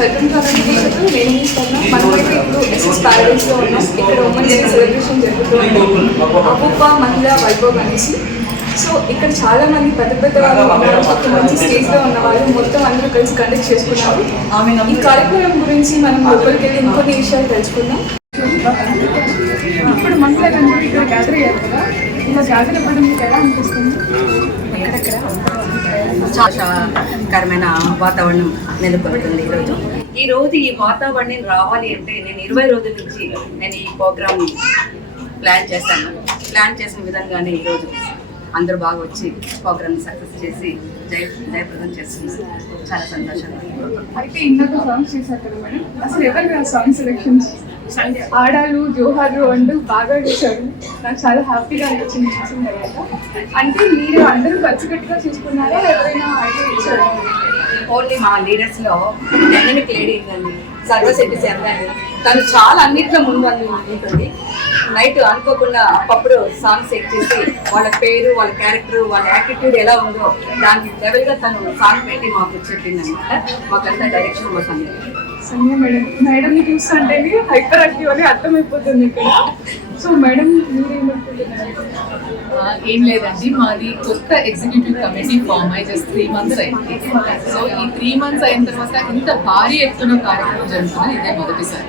Welcome కావాలనుకుంటున్నాను. నేను మనమైతే ఇప్పుడు ఎస్ఎస్ ప్యారడైస్లో ఉన్నాం. ఇక్కడ ఉమెన్స్ డే సెలబ్రేషన్ జరుగుతుంది. అపూప మహిళా వైభవ్ అనేసి. సో ఇక్కడ చాలా మంది పెద్ద పెద్ద వాళ్ళు ఉన్నారు. ఒక మంచి స్టేజ్లో ఉన్న వాళ్ళు మొత్తం అందరూ కలిసి కండక్ట్ చేసుకున్నారు. ఈ కార్యక్రమం గురించి మనం లోపలికి వెళ్ళి ఇంకొన్ని విషయాలు తెలుసుకుందాం. ఇప్పుడు మహిళలందరూ ఇక్కడ గ్యాదర్ అయ్యారు కదా, ఇలా గ్యాదర్ అవ్వడం మీకు ఎలా అనిపిస్తుంది? ఆహ్లాదకరమైన వాతావరణం నెలకొల్పుతుంది ఈరోజు ఈ వాతావరణం రావాలి అంటే నేను 20 రోజుల నుంచి నేను ఈ ప్రోగ్రామ్ ప్లాన్ చేసిన విధంగానే ఈరోజు అందరూ బాగా వచ్చి ప్రోగ్రామ్ సక్సెస్ చేసి జయప్రదం చేస్తున్నారు. చాలా సంతోషంగా. అయితే ఇందాక సాంగ్స్ చేశారు కదా మేడం, అసలు ఎవరు సాంగ్ సెలెక్షన్స్? ఆడాలు జోహార్లు అంటూ బాగా చేశారు. నాకు చాలా హ్యాపీగా అనిపించింది చూసిన తర్వాత. అంటే మీరు అందరూ కలిసికట్టుగా చూసుకున్నారా, ఎవరైనా ఐడియా ఇచ్చారు? ఓన్లీ మా లీడర్స్లో డైనమిక్ లేడీ ఉందండి, సర్వశెట్టి చందాని. తను చాలా అన్నింటిలో ముందు ఉంటుంది. నైట్ అనుకోకుండా అప్పుడు సాంగ్స్ సెట్ చేసి వాళ్ళ పేరు, వాళ్ళ క్యారెక్టర్, వాళ్ళ యాటిట్యూడ్ ఎలా ఉందో దానికి లెవెల్గా తను సాంగ్ పెట్టి మాకు చెప్పింది అనమాట. మాకంతా డైరెక్షన్ కోసం సంధ్య మేడంని చూస్తుంటే హైపర్ యాక్టివ్ అని అర్థమైపోతుంది ఇక్కడ. సో మేడం మీరేమనుకుంటున్నారు? ఏం లేదండి, మాది కొత్త ఎగ్జిక్యూటివ్ కమిటీ ఫామ్ అయ్యి జస్ట్ 3 months అయింది. సో ఈ 3 months అయిన తర్వాత ఇంత భారీ ఎత్తున కార్యక్రమం జరుగుతుంది, ఇదే మొదటిసారి.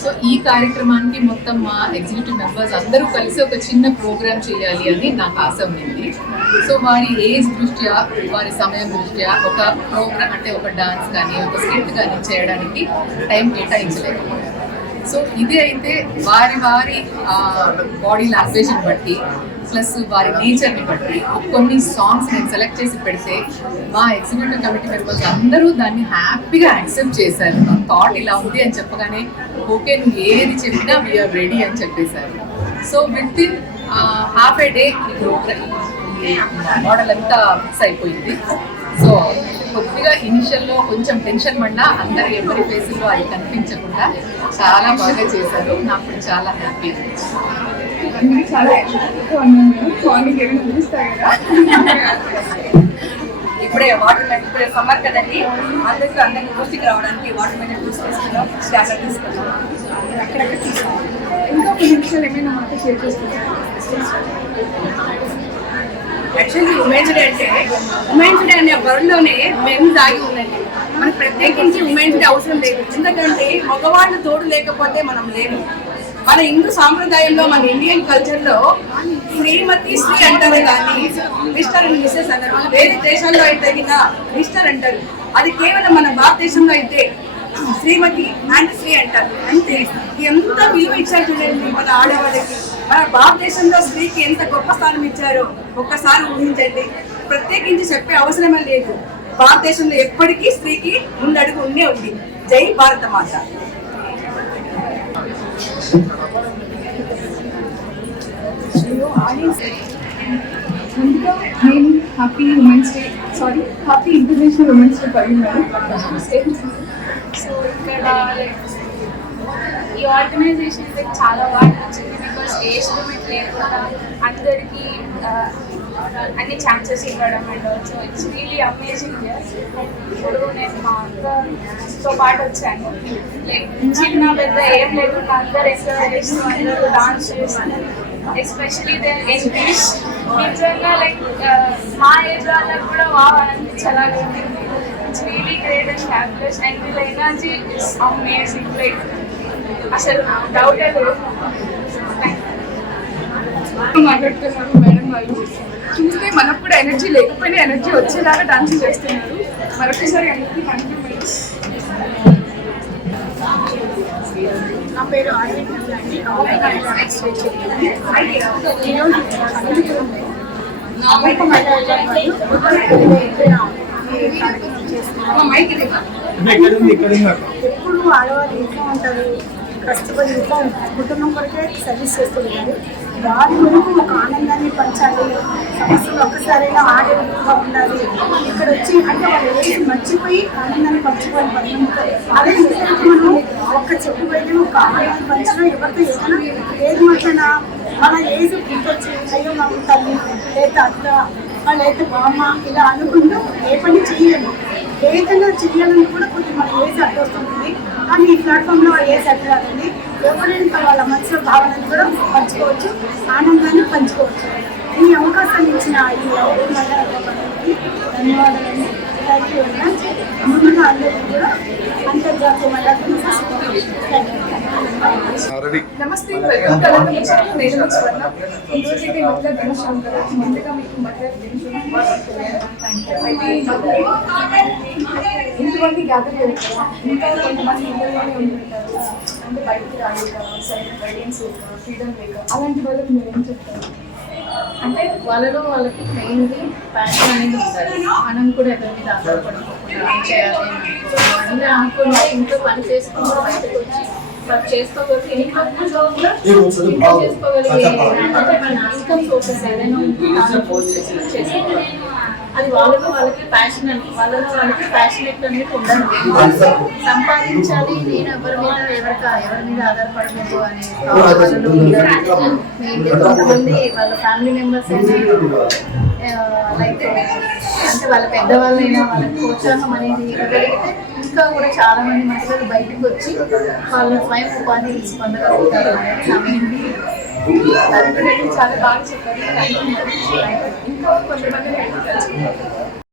సో ఈ కార్యక్రమానికి మొత్తం మా ఎగ్జిక్యూటివ్ మెంబర్స్ అందరూ కలిసి ఒక చిన్న ప్రోగ్రామ్ చేయాలి అని నాకు ఆశ ఉంది. సో వారి ఏజ్ దృష్ట్యా, వారి సమయం దృష్ట్యా ఒక ప్రోగ్రామ్ అంటే ఒక డాన్స్ కానీ ఒక స్కిట్ కానీ చేయడానికి టైం కేటాయించలేకపోయారు. సో ఇది అయితే వారి బాడీ లాంగ్వేజ్ని బట్టి ప్లస్ వారి నేచర్ని బట్టి కొన్ని సాంగ్స్ నేను సెలెక్ట్ చేసి పెడితే మా ఎగ్జిక్యూటివ్ కమిటీ మెంబర్స్ అందరూ దాన్ని హ్యాపీగా యాక్సెప్ట్ చేశారు. నా థాట్ ఇలా ఉంది అని చెప్పగానే ఓకే నువ్వు ఏది చెప్పినా వీఆర్ రెడీ అని చెప్పేశారు. So with in half A day ఈ ప్రోగ్రామ్ మోడల్ అంతా ఫిక్స్ అయిపోయింది. సో కొద్దిగా ఇనిషియల్లో కొంచెం టెన్షన్ పడినా అందరు ఎవరి ఫేసుల్లో అది కనిపించకుండా చాలా బాగా చేశారు. నాకు చాలా హ్యాపీ. ఇప్పుడే వాటర్ మెలన్, ఇప్పుడే సమ్మర్ కదండి, అందరికీ దృష్టికి రావడానికి వాటర్ మెలన్ జ్యూస్ తీసుకున్నాం, స్టార్టర్ తీసుకున్నాం. ఇంకా కొన్ని విషయాలు ఏమైనా మాకు షేర్ చేసుకుంటాం? యాక్చువల్లీ ఉమెన్స్ డే అనే వరల్డ్లోనే మేము దాగి ఉందండి. మనకు ప్రత్యేకించి ఉమెన్స్ డే అవసరం లేదు, ఎందుకంటే మగవాళ్ళు తోడు లేకపోతే మనం లేము. మన హిందూ సాంప్రదాయంలో, మన ఇండియన్ కల్చర్లో శ్రీమతి శ్రీ అంటారు కానీ మిస్టర్ అండ్ మిస్సెస్ అంటారు. వేరే దేశాల్లో అయితే మిస్టర్ అంటారు. అది కేవలం మన భారతదేశంలో అయితే శ్రీమతి అండ్ శ్రీ అంటారు. అంటే ఎంత విలువ ఇచ్చారు చూడండి మన ఆడవాళ్ళకి. మన భారతదేశంలో స్త్రీకి ఎంత గొప్ప స్థానం ఇచ్చారో ఒక్కసారి ఊహించండి. ప్రత్యేకించి చెప్పే అవసరమే లేదు. భారతదేశంలో ఎప్పటికీ స్త్రీకి ముందడుగు ఉండే ఉంది. జై భారత మాత. ముందుగా నేను హ్యాపీ ఇంటర్నేషనల్ ఉమెన్స్ డే పడినాను. సో ఇక్కడ లైక్ ఈ ఆర్గనైజేషన్ చాలా బాగా నచ్చింది. బికాస్ ఏజ్ లిమిట్ లేకుండా అందరికీ అన్ని ఛాన్సెస్ ఇవ్వడం and also it's really amazing. ఇప్పుడు నేను మా అక్కతో పాటు వచ్చాను. లైక్ చిన్న పెద్ద ఏం లేకుండా అందరు ఎంజాయ్ చేస్తూ అందరూ డాన్స్ చేస్తున్నారు. ఎస్పెషలీ దే ఇంగ్లీష్ నిజంగా లైక్ మా ఏజ్ వాళ్ళకి కూడా అనిపించేలాగా ఉంది. It's really great and fabulous and వీళ్ళ ఎనర్జీ ఇస్ అమేజింగ్. లైక్ అసలు డౌటే లేదు. మాట్లాడుతున్నారు మేడం వాళ్ళు. చూస్తే మనకు కూడా ఎనర్జీ లేకపోయినా ఎనర్జీ వచ్చేలాగా డాన్స్ చేస్తున్నారు. మరొకసారి అందరికీ థ్యాంక్ యూ మేడం. నా పేరు ఆర్వింద్ అండి. ఎప్పుడు ఆడవాళ్ళు ఇంట్లో ఉంటారు, కష్టపడి ఇంట్లో కుటుంబం కొరకే సర్వీస్ చేస్తుంటారు. వారి వరకు ఒక ఆనందాన్ని పంచాలి, సమస్యలు ఒక్కసారైనా ఆడేగా ఉండాలి. ఇక్కడ వచ్చి అంటే వాళ్ళు ఏది మర్చిపోయి ఆనందాన్ని పంచుకోవాలి మనం. అదే మనం ఒక్క చెప్పు బయట ఒక ఆనందాన్ని పంచడం ఎవరితో ఏదైనా ఏది మాట్లాడినా మన ఏజ్ గుర్తొచ్చి అయ్యో మా తల్లి లేదా అత్త లేదా బామ్మ ఇలా అనుకుంటూ ఏ పని చేయలేము. ఏదైనా చేయాలని కూడా కొంచెం మన ఏజ్ అడ్డొస్తుంది. ప్లాట్ఫామ్లో ఏ సెట్ రాదండి. ఎవరైనా వాళ్ళ మనసులో భావనను కూడా పంచుకోవచ్చు, ఆనందాన్ని పంచుకోవచ్చు. ఈ అవకాశాన్ని ఇచ్చిన ఈ మహిళలకి ధన్యవాదాలండి. Thank you very much. ముందుగా అందరికీ కూడా అంతర్జాతీయ మహిళా దినోత్సవం రెడీ. నమస్తే, వెల్కమ్ కలర్ కిచెన్. నేను మీ స్వర్ణ. ఈరోజు అయితే మహిళా దినోత్సవం కదా, ముందుగా మీకు మహిళా దినోత్సవం అయితే ఇంతమంది గ్యాదర్ అయ్యారు కదా, ఇంకా కొంతమంది ఇంటర్లోనే ఉంటుంటారు, అంటే బయటికి రాలేక, సరైన గైడెన్స్ లేక, ఫ్రీడమ్ లేక, అలాంటి వాళ్ళకి మీరు ఏం చెప్తారు? అంటే వాళ్ళలో వాళ్ళకి మెయిన్లీ ప్యాషన్ అనేది ఉండాలి. మనం కూడా ఎవరి మీద ఆధారపడకుండా చేయాలి అన్నీ అనుకుంటే ఇంట్లో పని చేసుకుంటూ బయటకు వచ్చి వాళ్ళు చేసుకోగలిగే ఇంట్లో కూడా ఇంట్లో చేసుకోగలిగే అంటే మన ఇన్కమ్ సోర్సెస్ ఏదైనా ఉంటే చేసుకోవాలి. అది వాళ్ళలో వాళ్ళకి ప్యాషన్ అని వాళ్ళలో వాళ్ళకి ప్యాషనెట్ అనేది ఉండాలి. సంపాదించాలి, నేను ఎవరి మీద ఆధారపడలేదు అనే వాళ్ళలో ఉండాలి. మెయిన్లీ కొంతమంది వాళ్ళ ఫ్యామిలీ మెంబర్స్ అయినా లైక్ అంటే వాళ్ళ పెద్దవాళ్ళైనా వాళ్ళకి ప్రోత్సాహం అనేది ఇవ్వగలిగితే ఇంకా కూడా చాలా మంది మహిళలు బయటకు వచ్చి వాళ్ళ స్వయం ఉపాధి పొందగలుగుతారు. చాలా బాగా చెప్పారు. ఇంకా కొంతమంది